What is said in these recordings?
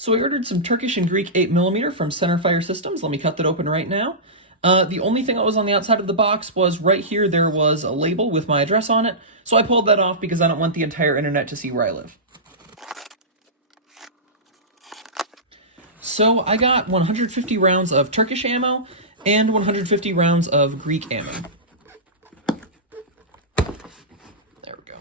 So I ordered some Turkish and Greek 8mm from Centerfire Systems. Let me cut that open right now. The only thing that was on the outside of the box was right here there was a label with my address on it, so I pulled that off because I don't want the entire internet to see where I live. So I got 150 rounds of Turkish ammo and 150 rounds of Greek ammo. There we go.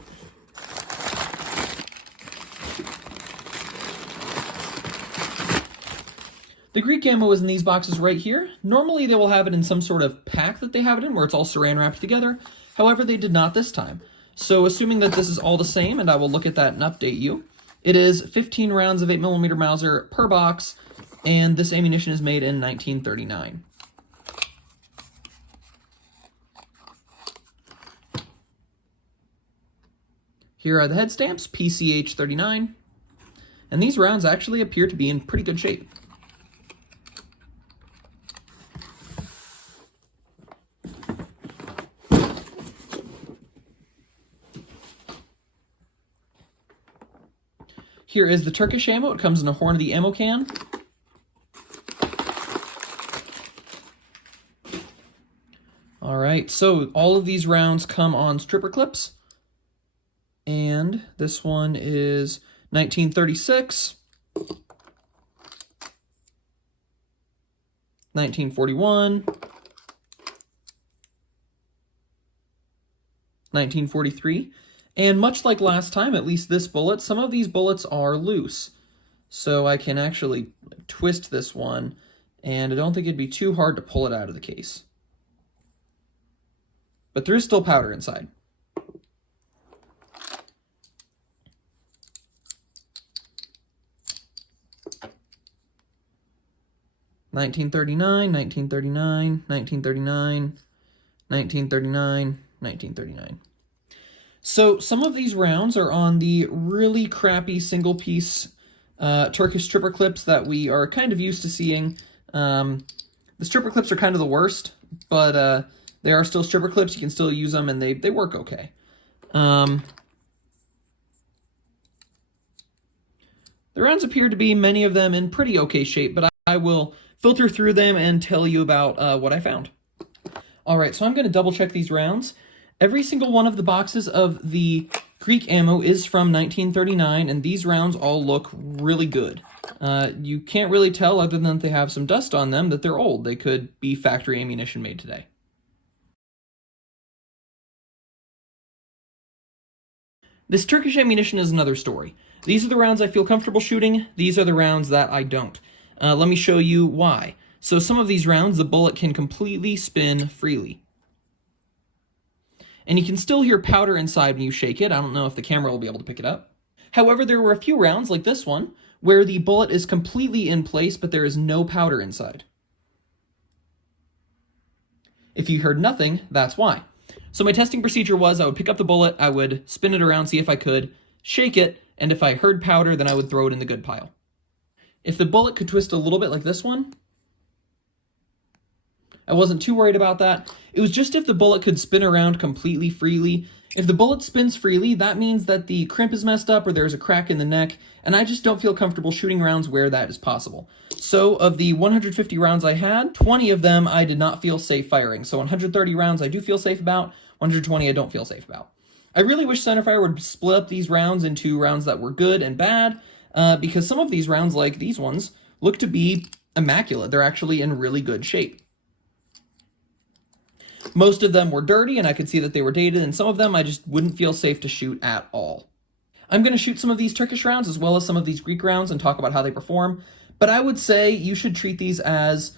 The Greek ammo is in these boxes right here. Normally they will have it in some sort of pack that they have it in where it's all saran wrapped together. However, they did not this time. So assuming that this is all the same, and I will look at that and update you, it is 15 rounds of 8mm Mauser per box, and this ammunition is made in 1939. Here are the head stamps, PCH 39, and these rounds actually appear to be in pretty good shape. Here is the Turkish ammo. It comes in a horn of the ammo can. All right, so all of these rounds come on stripper clips. And this one is 1936, 1941, 1943. And much like last time, at least this bullet, some of these bullets are loose. So I can actually twist this one, and I don't think it'd be too hard to pull it out of the case. But there is still powder inside. $1939, 1939, 1939, 1939, 1939. So some of these rounds are on the really crappy single-piece Turkish stripper clips that we are kind of used to seeing. The stripper clips are kind of the worst, but they are still stripper clips. You can still use them, and they work okay. The rounds appear to be, many of them, in pretty okay shape, but I will filter through them and tell you about what I found. All right, so I'm going to double-check these rounds. Every single one of the boxes of the Greek ammo is from 1939, and these rounds all look really good. You can't really tell, other than that they have some dust on them, that they're old. They could be factory ammunition made today. This Turkish ammunition is another story. These are the rounds I feel comfortable shooting. These are the rounds that I don't. Let me show you why. So some of these rounds, the bullet can completely spin freely. And you can still hear powder inside when you shake it. I don't know if the camera will be able to pick it up. However, there were a few rounds, like this one, where the bullet is completely in place, but there is no powder inside. If you heard nothing, that's why. So my testing procedure was I would pick up the bullet, I would spin it around, see if I could, shake it, and if I heard powder, then I would throw it in the good pile. If the bullet could twist a little bit like this one, I wasn't too worried about that. It was just if the bullet could spin around completely freely. If the bullet spins freely, that means that the crimp is messed up or there's a crack in the neck, and I just don't feel comfortable shooting rounds where that is possible. So of the 150 rounds I had, 20 of them I did not feel safe firing. So 130 rounds I do feel safe about, 120 I don't feel safe about. I really wish Centerfire would split up these rounds into rounds that were good and bad, because some of these rounds, like these ones, look to be immaculate. They're actually in really good shape. Most of them were dirty, and I could see that they were dated, and some of them I just wouldn't feel safe to shoot at all. I'm going to shoot some of these Turkish rounds as well as some of these Greek rounds and talk about how they perform, but I would say you should treat these as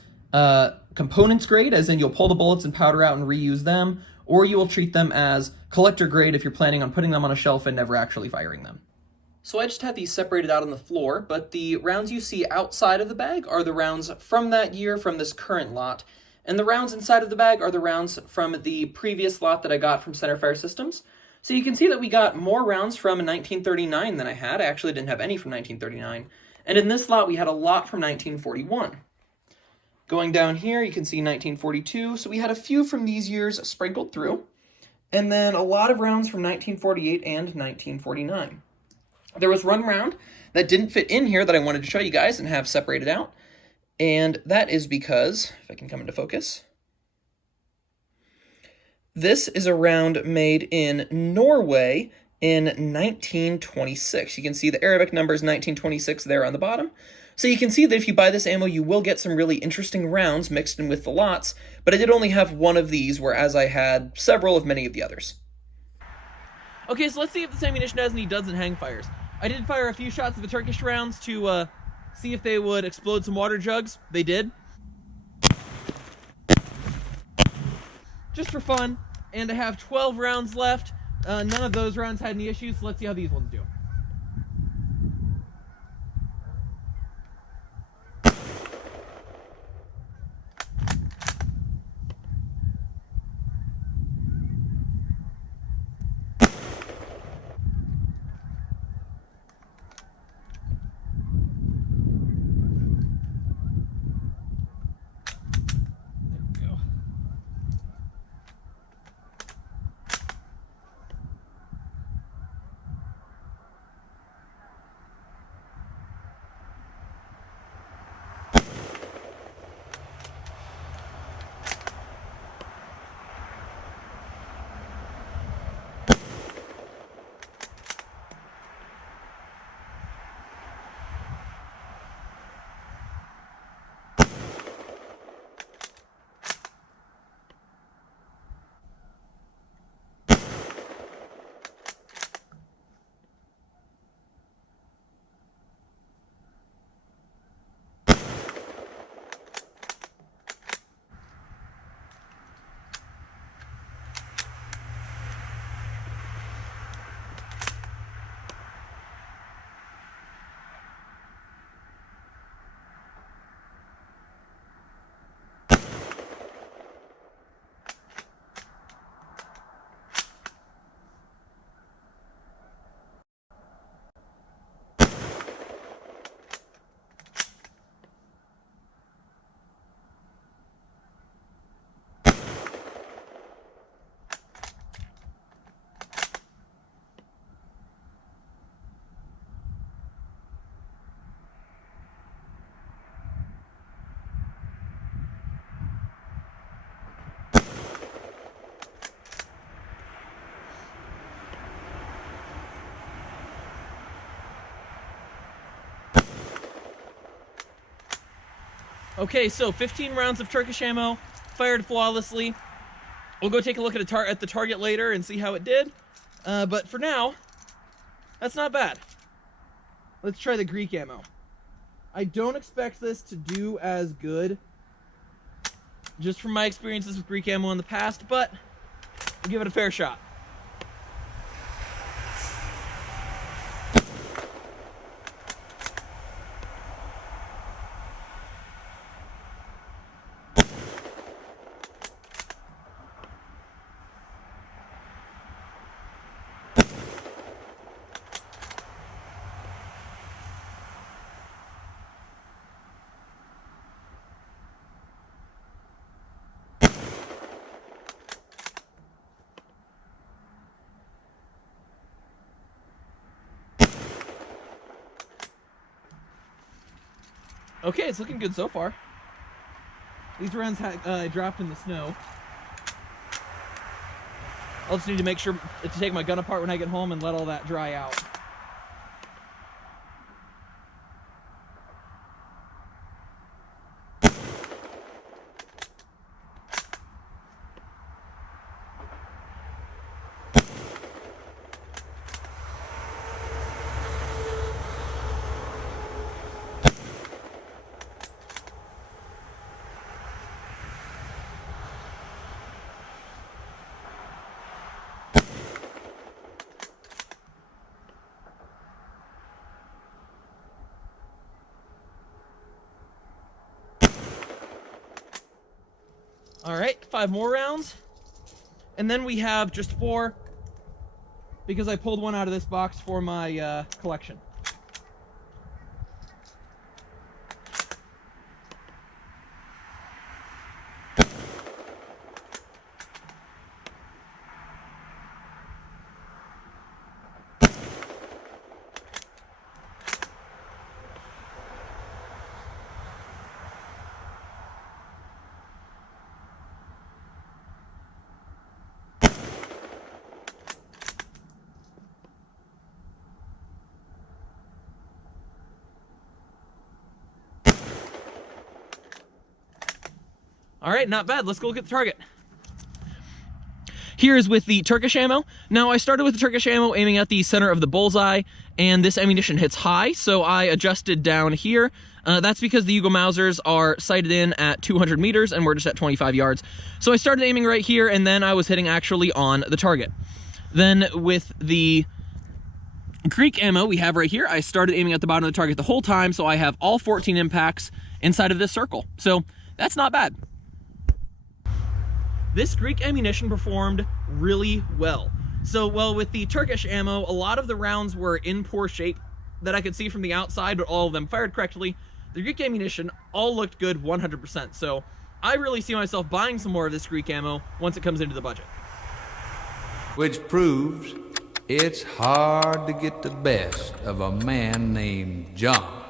components grade, as in you'll pull the bullets and powder out and reuse them, or you will treat them as collector grade if you're planning on putting them on a shelf and never actually firing them. So I just had these separated out on the floor, but the rounds you see outside of the bag are the rounds from that year, from this current lot, and the rounds inside of the bag are the rounds from the previous lot that I got from Centerfire Systems. So you can see that we got more rounds from 1939 than I had. I actually didn't have any from 1939. And in this lot, we had a lot from 1941. Going down here, you can see 1942. So we had a few from these years sprinkled through. And then a lot of rounds from 1948 and 1949. There was one round that didn't fit in here that I wanted to show you guys and have separated out. And that is because, if I can come into focus, this is a round made in Norway in 1926. You can see the Arabic numbers 1926 there on the bottom. So you can see that if you buy this ammo, you will get some really interesting rounds mixed in with the lots, but I did only have one of these, whereas I had several of many of the others. Okay, so let's see if this ammunition has any duds and hang fires. I did fire a few shots of the Turkish rounds to see if they would explode some water jugs. They did. Just for fun, and I have 12 rounds left. None of those rounds had any issues, so let's see how these ones do. Okay, so 15 rounds of Turkish ammo, fired flawlessly. We'll go take a look at the target later and see how it did. But for now, that's not bad. Let's try the Greek ammo. I don't expect this to do as good, just from my experiences with Greek ammo in the past, but we'll give it a fair shot. Okay, it's looking good so far. These rounds dropped in the snow. I'll just need to make sure to take my gun apart when I get home and let all that dry out. All right, 5 more rounds. And then we have just 4, because I pulled one out of this box for my collection. All right, not bad. Let's go look at the target. Here is with the Turkish ammo. Now, I started with the Turkish ammo aiming at the center of the bullseye, and this ammunition hits high, so I adjusted down here. That's because the Yugo Mausers are sighted in at 200 meters, and we're just at 25 yards. So I started aiming right here, and then I was hitting actually on the target. Then with the Greek ammo we have right here, I started aiming at the bottom of the target the whole time, so I have all 14 impacts inside of this circle. So that's not bad. This Greek ammunition performed really well. So, well, with the Turkish ammo, a lot of the rounds were in poor shape that I could see from the outside, but all of them fired correctly. The Greek ammunition all looked good 100%, so I really see myself buying some more of this Greek ammo once it comes into the budget. Which proves it's hard to get the best of a man named John.